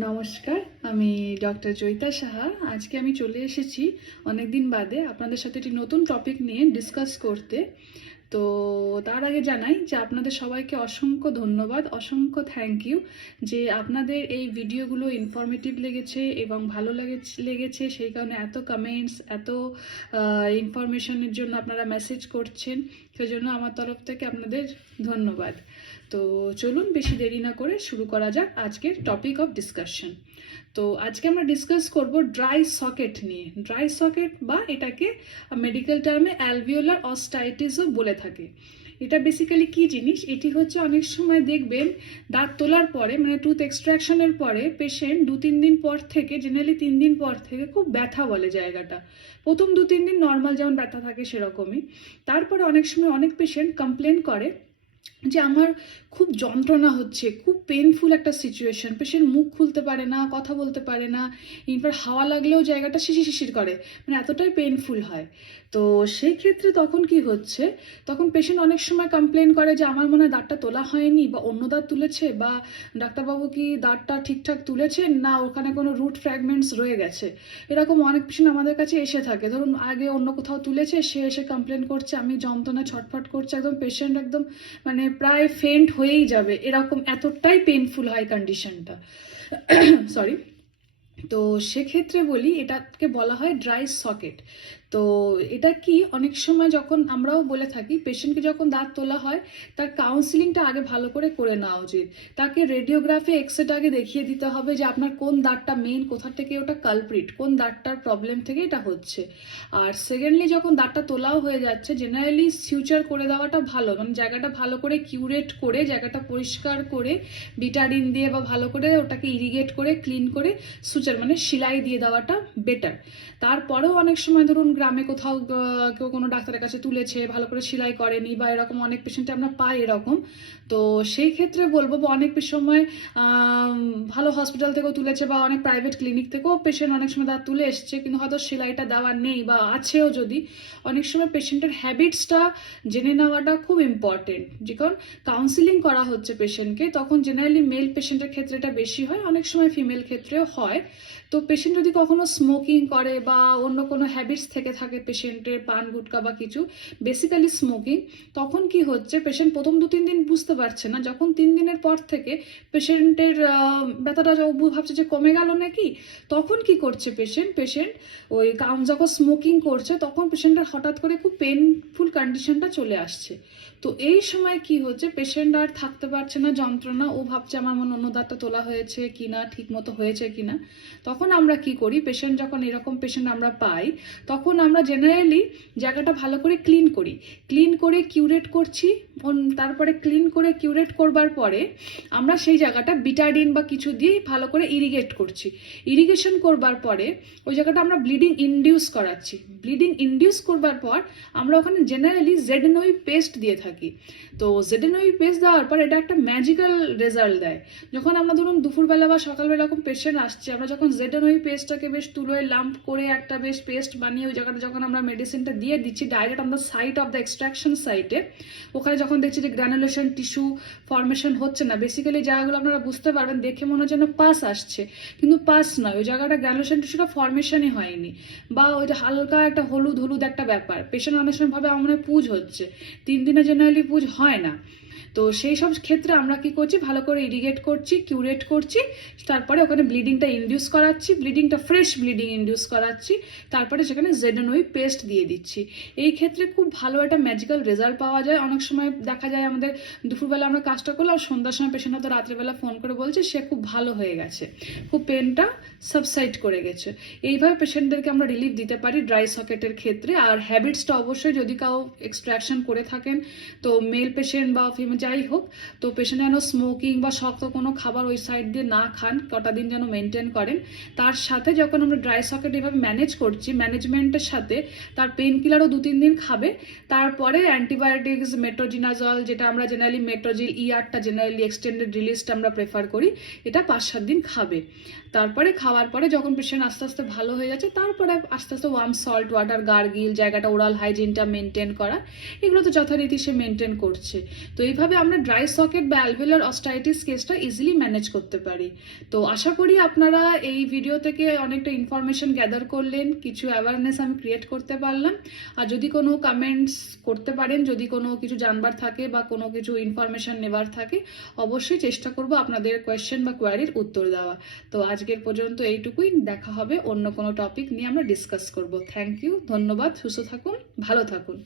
নমস্কার, আমি ডক্টর জয়িতা সাহা। আজকে আমি চলে এসেছি অনেক দিন বাদে আপনাদের সাথে একটি নতুন টপিক নিয়ে ডিসকাস করতে। তো তার আগে জানাই যে আপনাদের সবাইকে অসংখ্য ধন্যবাদ, অসংখ্য থ্যাংক ইউ যে আপনাদের এই ভিডিওগুলো ইনফরমেটিভ লেগেছে এবং ভালো লেগেছে লেগেছে। সেই কারণে এত কমেন্টস এত ইনফরমেশনের জন্য আপনারা মেসেজ করছেন। সেজন্য আমার তরফ থেকে আপনাদের ধন্যবাদ। তো চলুন বেশি দেরি না করে শুরু করা যাক আজকের টপিক অফ ডিসকাশন তো আজকে আমরা ডিসকাস করব ড্রাই সকেট নিয়ে। ড্রাই সকেট বা এটাকে মেডিকেল টার্মে অ্যালভিওলার অস্টাইটিসও বলে থাকে। এটা বেসিক্যালি কি জিনিস? এটি হচ্ছে অনেক সময় দেখবেন দাঁত তোলার পরে মানে টুথ এক্সট্রাকশনের পরে পেশেন্ট দু, তিন দিন পর থেকে জেনারেলি তিন দিন পর থেকে খুব ব্যথা বলে জায়গাটা। প্রথম দু, তিন দিন নর্মাল যেমন ব্যথা থাকে সেরকমই। তারপরে অনেক সময় অনেক পেশেন্ট কমপ্লেন করে যে আমার খুব যন্ত্রণা হচ্ছে, খুব পেনফুল একটা সিচুয়েশন পেশেন্ট মুখ খুলতে পারে না, কথা বলতে পারে না ইনফ্যাক্ট হাওয়া লাগলেও জায়গাটা শিশির শিশির করে মানে এতটাই পেনফুল হয়। তো সেই ক্ষেত্রে তখন কি হচ্ছে, তখন পেশেন্ট অনেক সময় কমপ্লেন করে যে আমার মনে হয় দাঁতটা তোলা হয়নি বা অন্য দাঁত তুলেছে বা ডাক্তারবাবু কি দাঁতটা ঠিকঠাক তুলেছেন না, ওখানে কোনো রুট ফ্র্যাগমেন্টস রয়ে গেছে। এরকম অনেক পেশেন্ট আমাদের কাছে এসে থাকে। ধরুন আগে অন্য কোথাও তুলেছে, সে এসে কমপ্লেন করছে, আমি যন্ত্রণা ছটফট করছে, একদম পেশেন্ট একদম মানে প্রায় ফেন্ট হয়েই যাবে। এরকম এতটাই পেনফুল হয় কন্ডিশনটা সরি তো সেক্ষেত্রে বলি, এটাকে বলা হয় ড্রাই সকেট তো এটা কি অনেক সময় যখন আমরাও বলে থাকি পেশেন্টকে যখন দাঁত তোলা হয়, তার কাউন্সিলিংটা আগে ভালো করে করে নেওয়া উচিত। তাকে রেডিওগ্রাফি এক্সরেটা আগে দেখিয়ে দিতে হবে যে আপনার কোন দাঁতটা মেইন কোথা থেকে ওটা কালপ্রিট কোন দাঁতটার প্রবলেম থেকে এটা হচ্ছে। আর সেকেন্ডলি যখন দাঁতটা তোলাও হয়ে যাচ্ছে জেনারেলি ফিউচার করে দেওয়াটা ভালো মানে জায়গাটা ভালো করে কিউরেট করে, জায়গাটা পরিষ্কার করে বিটাডিন দিয়ে বা ভালো করে ওটাকে ইরিগেট করে ক্লিন করে সুচার মানে সেলাই দিয়ে দেওয়াটা বেটার তারপরেও অনেক সময় ধরুন গ্রামে কোথাও কেউ কোনো ডাক্তারের কাছে তুলেছে, ভালো করে সেলাই করেনি বা এরকম অনেক পেশেন্টে আমরা পাই এরকম। তো সেই ক্ষেত্রে বলব বা অনেক সময় ভালো হসপিটাল থেকেও তুলেছে বা অনেক প্রাইভেট ক্লিনিক থেকেও পেশেন্ট অনেক সময় দাঁত তুলে এসছে, কিন্তু হয়তো সেলাইটা দেওয়া নেই বা আছেও যদি। অনেক সময় পেশেন্টের হ্যাবিটসটা জেনে নেওয়াটা খুব ইম্পর্টেন্ট যে কারণ কাউন্সিলিং করা হচ্ছে পেশেন্টকে তখন জেনারেলি মেল পেশেন্টের ক্ষেত্রে এটা বেশি হয়, অনেক সময় ফিমেল ক্ষেত্রেও হয়। তো পেশেন্ট যদি কখনো স্মোকিং করে বা অন্য কোনো হ্যাবিটস থেকে থাকে পেশেন্টের পান, গুটকা বা কিছু বেসিক্যালি স্মোকিং তখন কি হচ্ছে পেশেন্ট প্রথম দু, তিন দিন বুঝতে পারছে না। যখন তিন দিনের পর থেকে পেশেন্টের ব্যথাটা ভাবছে যে কমে গেল নাকি, তখন কি করছে পেশেন্ট পেশেন্ট ওই কাম যখন স্মোকিং করছে, তখন পেশেন্টের হঠাৎ করে খুব পেনফুল কন্ডিশনটা চলে আসছে। তো এই সময় কি হচ্ছে পেশেন্ট আর থাকতে পারছে না, যন্ত্রণা, ও ভাবছে আমার মনে অন্য দাঁতটা তোলা হয়েছে কিনা ঠিক মতো হয়েছে কিনা। তখন আমরা কি করি পেশেন্ট যখন এরকম পেশেন্ট আমরা পাই, তখন আমরা জেনারেলি জায়গাটা ভালো করে ক্লিন করি। ক্লিন করে কিউরেট করছি তারপরে ক্লিন করে কিউরেট করবার পরে আমরা সেই জায়গাটা বিটাডিন বা কিছু দিয়ে ভালো করে ইরিগেট করছি। ইরিগেশন করবার পরে ওই জায়গাটা আমরা ব্লিডিং ইনডিউস করাচ্ছি। ব্লিডিং ইনডিউস করবার পর আমরা ওখানে জেনারেলি জেডেনোই পেস্ট দিয়ে থাকি। তো জেডেনোই পেস্ট দেওয়ার পর এটা একটা ম্যাজিক্যাল রেজাল্ট দেয়। যখন আমরা ধরুন দুপুরবেলা বা সকালবেলা এরকম পেশেন্ট আসছে, আমরা যখন জেডেনোই পেস্টটাকে বেশ তুলোয় লাম্প করে একটা বেশ পেস্ট বানিয়ে ওই জায়গাটা যখন আমরা মেডিসিনটা দিয়ে দিচ্ছি ডাইরেক্ট আমরা সাইট অফ দ্য এক্সট্রাকশন সাইটে ওখানে যখন দেখছি যে গ্র্যানুলেশন টিস্যু ফর্মেশন হচ্ছে না বেসিক্যালি জায়গাগুলো আপনারা বুঝতে পারবেন, দেখে মনে হচ্ছে যেন পাস আসছে। কিন্তু পাস নয় ওই জায়গাটা গ্র্যানুলেশন টিস্যুটা ফর্মেশনই হয়নি। বা ওইটা হালকা একটা হলুদ হলুদ একটা ব্যাপার পেশেন্ট অনেক সময় ভাবে আমার পুজ হচ্ছে, তিন দিনে জেনারেলি পুজ হয় না। তো সেই সব ক্ষেত্রে আমরা কি করছি? ভালো করে ইরিগেট করছি কিউরেট করছি, তারপরে ওখানে ব্লিডিংটা ইনডিউস করাচ্ছি ব্লিডিংটা ফ্রেশ ব্লিডিং ইনডিউস করাচ্ছি, তারপরে সেখানে জেডেনোই পেস্ট দিয়ে দিচ্ছি। এই ক্ষেত্রে খুব ভালো একটা ম্যাজিক্যাল রেজাল্ট পাওয়া যায়। অনেক সময় দেখা যায় আমাদের দুপুরবেলা আমরা কাজটা করলাম, সন্ধ্যার সময় পেশেন্ট হয়তো রাত্রেবেলা ফোন করে বলছে, সে খুব ভালো হয়ে গেছে। খুব পেনটা সাবসাইড করে গেছে। এইভাবে পেশেন্টদেরকে আমরা রিলিফ দিতে পারি ড্রাই সকেটের ক্ষেত্রে। আর হ্যাবিটসটা অবশ্যই যদি কাউ এক্সট্রাকশন করে থাকেন, তো মেল পেশেন্ট বা ফিমেল যাই হোক, তো পেশেন্ট যেন স্মোকিং বা শক্ত কোনো খাবার ওই সাইড দিয়ে না খান, কটা দিন যেন মেনটেন করেন। তার সাথে যখন আমরা ড্রাই সকেট এভাবে ম্যানেজ করছি ম্যানেজমেন্টের সাথে তার পেন কিলারও দু তিন দিন খাবে। তারপরে অ্যান্টিবায়োটিক্স মেট্রোজিনাজল যেটা আমরা জেনারেলি মেট্রোজিল ইয়ারটা জেনারেলি এক্সটেন্ডেড রিলিজটা আমরা প্রেফার করি, এটা পাঁচ সাত দিন খাবে। তারপরে খাওয়ার পরে যখন পেশেন্ট আস্তে আস্তে ভালো হয়ে যাচ্ছে, তারপরে আস্তে আস্তে ওয়ার্ম সল্ট ওয়াটার গার্গিল জায়গাটা ওরাল হাইজিনটা মেনটেন করা, এগুলো তো যথারীতি সে মেনটেন করছে। তো এইভাবে আমরা ড্রাই সকেট বা অ্যালভেলার অস্টাইটিস কেসটা ইজিলি ম্যানেজ করতে পারি। তো আশা করি আপনারা এই ভিডিও থেকে অনেকটা ইনফরমেশন গ্যাদার করলেন, কিছু অ্যাওয়ারনেস আমি ক্রিয়েট করতে পারলাম। আর যদি কোনো কমেন্টস করতে পারেন, যদি কোনো কিছু জানবার থাকে বা কোনো কিছু ইনফরমেশন নেবার থাকে, অবশ্যই চেষ্টা করব আপনাদের কোয়েশ্চেন বা কোয়ারির উত্তর দেওয়া। তো আজকের পর্যন্ত এইটুকুই, দেখা হবে অন্য কোনো টপিক নিয়ে আমরা ডিসকাস করব। থ্যাংক ইউ ধন্যবাদ, সুস্থ থাকুন, ভালো থাকুন।